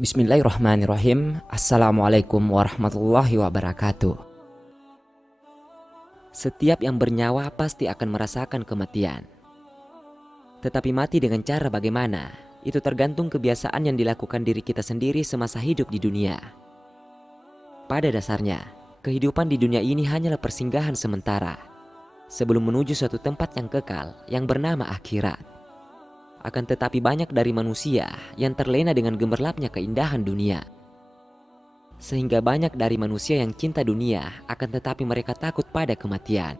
Bismillahirrahmanirrahim. Assalamualaikum warahmatullahi wabarakatuh. Setiap yang bernyawa pasti akan merasakan kematian. Tetapi mati dengan cara bagaimana, itu tergantung kebiasaan yang dilakukan diri kita sendiri semasa hidup di dunia. Pada dasarnya, kehidupan di dunia ini hanyalah persinggahan sementara, sebelum menuju suatu tempat yang kekal yang bernama akhirat. Akan tetapi banyak dari manusia yang terlena dengan gemerlapnya keindahan dunia. Sehingga banyak dari manusia yang cinta dunia, akan tetapi mereka takut pada kematian.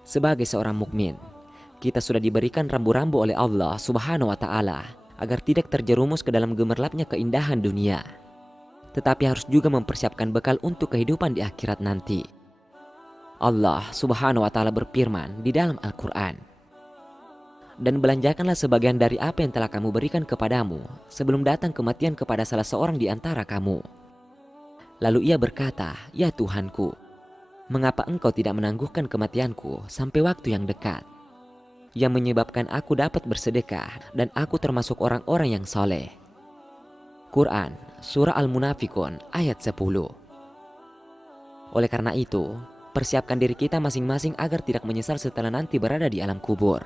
Sebagai seorang mukmin, kita sudah diberikan rambu-rambu oleh Allah Subhanahu wa Ta'ala agar tidak terjerumus ke dalam gemerlapnya keindahan dunia. Tetapi harus juga mempersiapkan bekal untuk kehidupan di akhirat nanti. Allah Subhanahu wa Ta'ala berfirman di dalam Al-Quran, "Dan belanjakanlah sebagian dari apa yang telah kamu berikan kepadamu sebelum datang kematian kepada salah seorang di antara kamu." Lalu ia berkata, "Ya Tuhanku, mengapa engkau tidak menangguhkan kematianku sampai waktu yang dekat, yang menyebabkan aku dapat bersedekah dan aku termasuk orang-orang yang soleh." Quran, Surah Al-Munafikun, ayat 10. Oleh karena itu, persiapkan diri kita masing-masing agar tidak menyesal setelah nanti berada di alam kubur.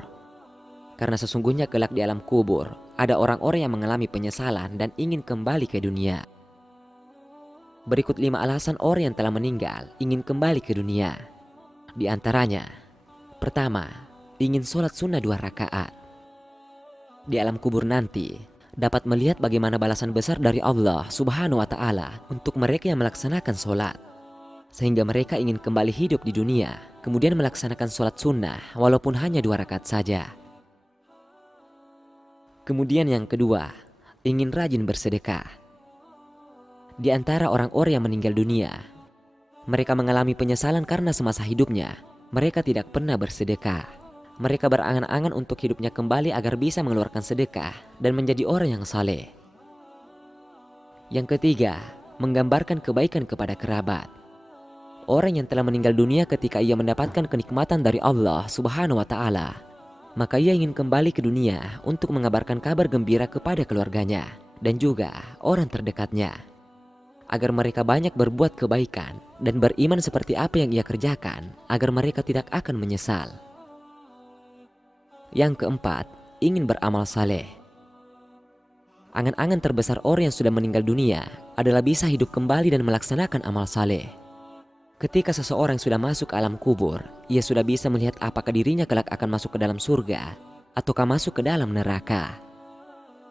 Karena sesungguhnya kelak di alam kubur, ada orang-orang yang mengalami penyesalan dan ingin kembali ke dunia. Berikut 5 alasan orang yang telah meninggal ingin kembali ke dunia. Di antaranya, pertama, ingin sholat sunnah 2 rakaat. Di alam kubur nanti, dapat melihat bagaimana balasan besar dari Allah Subhanahu wa Ta'ala untuk mereka yang melaksanakan sholat. Sehingga mereka ingin kembali hidup di dunia, kemudian melaksanakan sholat sunnah walaupun hanya 2 rakaat saja. Kemudian yang kedua, ingin rajin bersedekah. Di antara orang-orang yang meninggal dunia, mereka mengalami penyesalan karena semasa hidupnya mereka tidak pernah bersedekah. Mereka berangan-angan untuk hidupnya kembali agar bisa mengeluarkan sedekah dan menjadi orang yang saleh. Yang ketiga, menggambarkan kebaikan kepada kerabat. Orang yang telah meninggal dunia ketika ia mendapatkan kenikmatan dari Allah Subhanahu wa Ta'ala, maka ia ingin kembali ke dunia untuk mengabarkan kabar gembira kepada keluarganya dan juga orang terdekatnya, agar mereka banyak berbuat kebaikan dan beriman seperti apa yang ia kerjakan, agar mereka tidak akan menyesal. Yang keempat, ingin beramal saleh. Angan-angan terbesar orang yang sudah meninggal dunia adalah bisa hidup kembali dan melaksanakan amal saleh. Ketika seseorang sudah masuk ke alam kubur, ia sudah bisa melihat apakah dirinya kelak akan masuk ke dalam surga ataukah masuk ke dalam neraka.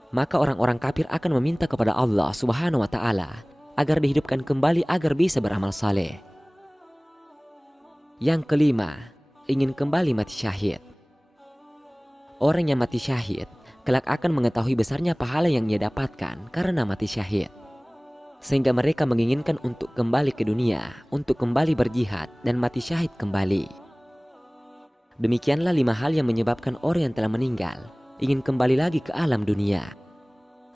Maka orang-orang kafir akan meminta kepada Allah Subhanahu wa Ta'ala agar dihidupkan kembali agar bisa beramal saleh. Yang kelima, ingin kembali mati syahid. Orang yang mati syahid kelak akan mengetahui besarnya pahala yang ia dapatkan karena mati syahid. Sehingga mereka menginginkan untuk kembali ke dunia, untuk kembali berjihad dan mati syahid kembali. Demikianlah 5 hal yang menyebabkan orang yang telah meninggal ingin kembali lagi ke alam dunia.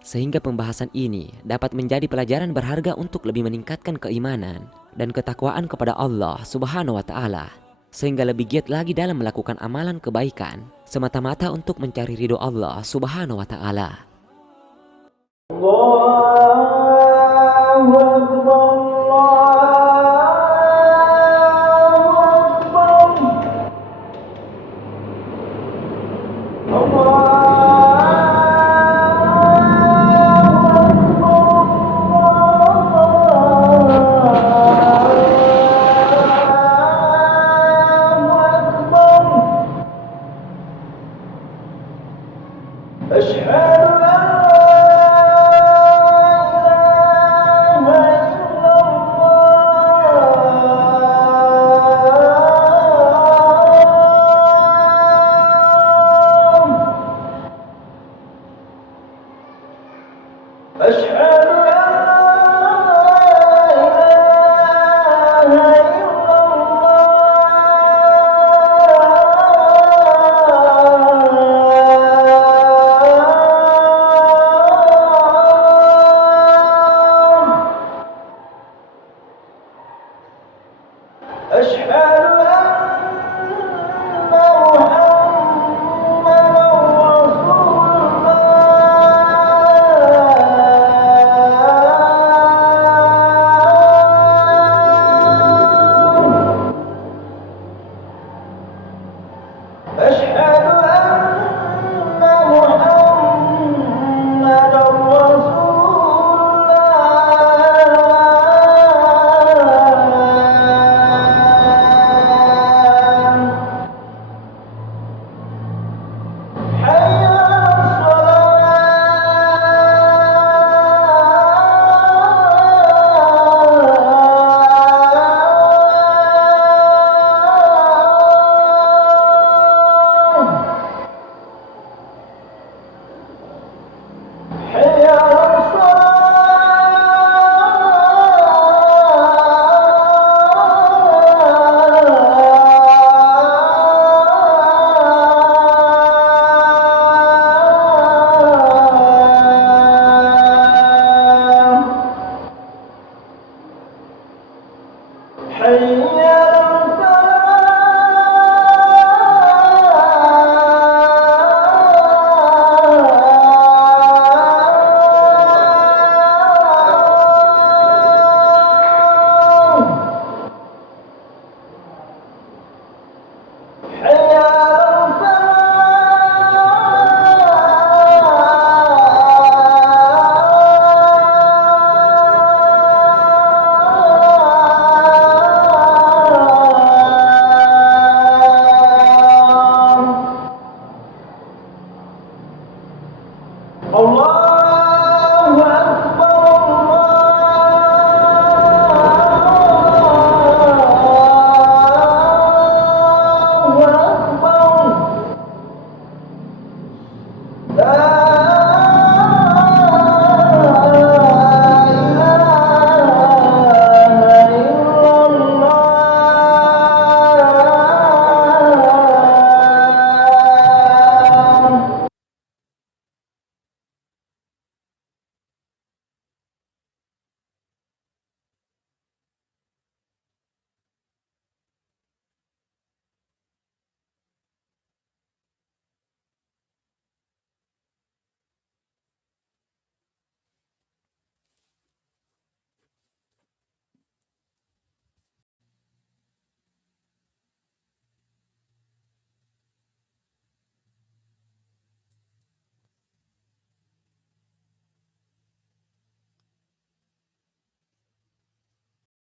Sehingga pembahasan ini dapat menjadi pelajaran berharga untuk lebih meningkatkan keimanan dan ketakwaan kepada Allah Subhanahu wa Ta'ala, sehingga lebih giat lagi dalam melakukan amalan kebaikan semata-mata untuk mencari ridho Allah Subhanahu wa Ta'ala. أشهد